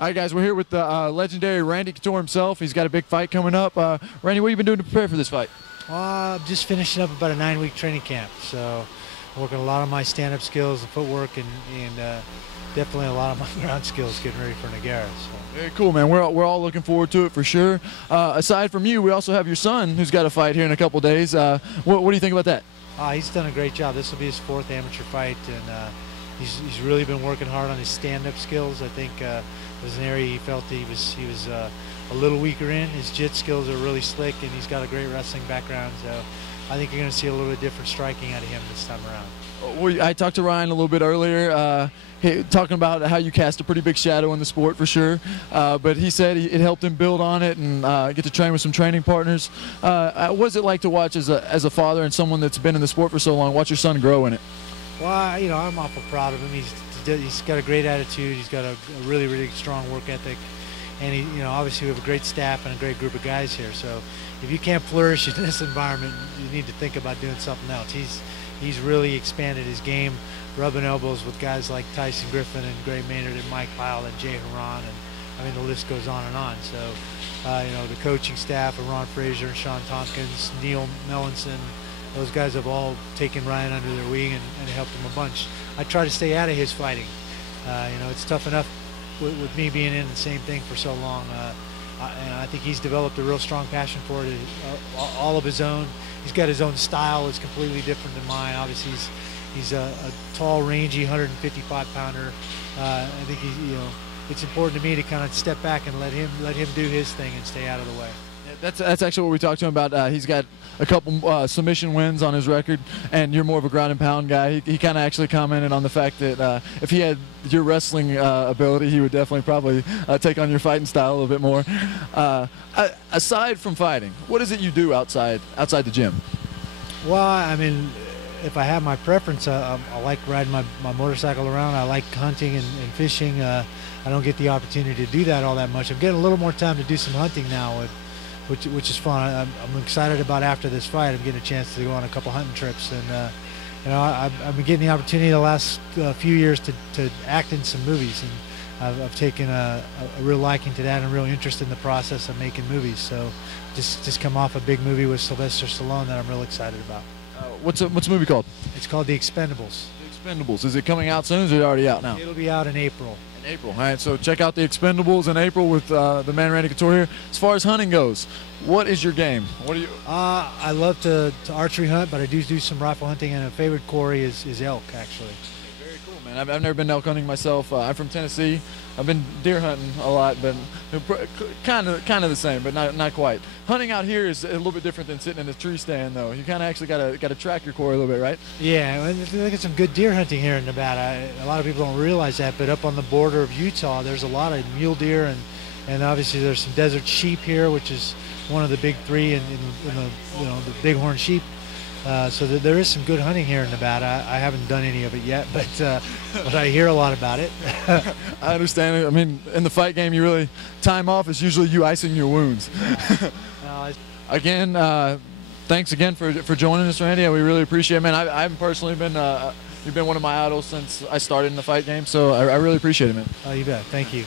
All right, guys, we're here with the legendary Randy Couture himself. He's got a big fight coming up. Randy, what have you been doing to prepare for this fight? Just finishing up about a 9-week training camp, so working a lot of my stand-up skills and footwork, and definitely a lot of my ground skills getting ready for Nagara. So. Very cool, man. We're all looking forward to it for sure. Aside from you, we also have your son who's got a fight here in a couple days. What do you think about that? He's done a great job. This will be his 4th amateur fight, and he's really been working hard on his stand-up skills. I think it was an area he felt he was a little weaker in. His jit skills are really slick, and he's got a great wrestling background. So I think you're going to see a little bit different striking out of him this time around. I talked to Ryan a little bit earlier, talking about how you cast a pretty big shadow in the sport for sure. But he said it helped him build on it and get to train with some training partners. What's it like to watch as a father and someone that's been in the sport for so long, watch your son grow in it? Well, I'm awful proud of him. He's got a great attitude. He's got a really, really strong work ethic. And obviously we have a great staff and a great group of guys here. So if you can't flourish in this environment, you need to think about doing something else. He's really expanded his game, rubbing elbows with guys like Tyson Griffin and Gray Maynard and Mike Pyle and Jay Haran, and I mean the list goes on and on. So the coaching staff of Ron Frazier and Sean Tompkins, Neil Mellinson, those guys have all taken Ryan under their wing and helped him a bunch. I try to stay out of his fighting. It's tough enough with me being in the same thing for so long. And I think he's developed a real strong passion for it, all of his own. He's got his own style. It's completely different than mine. Obviously, he's a tall, rangy, 155-pounder. I think it's important to me to kind of step back and let him do his thing and stay out of the way. That's actually what we talked to him about. He's got a couple submission wins on his record, and you're more of a ground and pound guy. He kind of actually commented on the fact that if he had your wrestling ability, he would definitely probably take on your fighting style a little bit more. Aside from fighting, what is it you do outside the gym? Well, I mean, if I have my preference, I like riding my motorcycle around. I like hunting and fishing. I don't get the opportunity to do that all that much. I'm getting a little more time to do some hunting now, which is fun. I'm excited about after this fight. I'm getting a chance to go on a couple hunting trips, and I've been getting the opportunity the last few years to act in some movies, and I've taken a real liking to that and a real interest in the process of making movies. So just come off a big movie with Sylvester Stallone that I'm real excited about. What's the movie called? It's called The Expendables. The Expendables. Is it coming out soon? Or is it already out now? It'll be out in April. April. All right, so check out The Expendables in April with the man Randy Couture here. As far as hunting goes, what is your game? What do you? I love to archery hunt, but I do some rifle hunting, and a favorite quarry is elk, actually. Very cool, man. I've never been elk hunting myself. I'm from Tennessee. I've been deer hunting a lot, but kind of the same, but not quite. Hunting out here is a little bit different than sitting in a tree stand, though. You kind of actually got to track your quarry a little bit, right? Yeah, look at some good deer hunting here in Nevada. A lot of people don't realize that, but up on the border of Utah, there's a lot of mule deer, and obviously there's some desert sheep here, which is one of the big three in the bighorn sheep. So there is some good hunting here in Nevada. I haven't done any of it yet, but I hear a lot about it. I understand it. I mean, in the fight game, time off is usually you icing your wounds. Again, thanks again for joining us, Randy. We really appreciate it, man. I've personally been you've been one of my idols since I started in the fight game, so I really appreciate it, man. Oh, you bet. Thank you.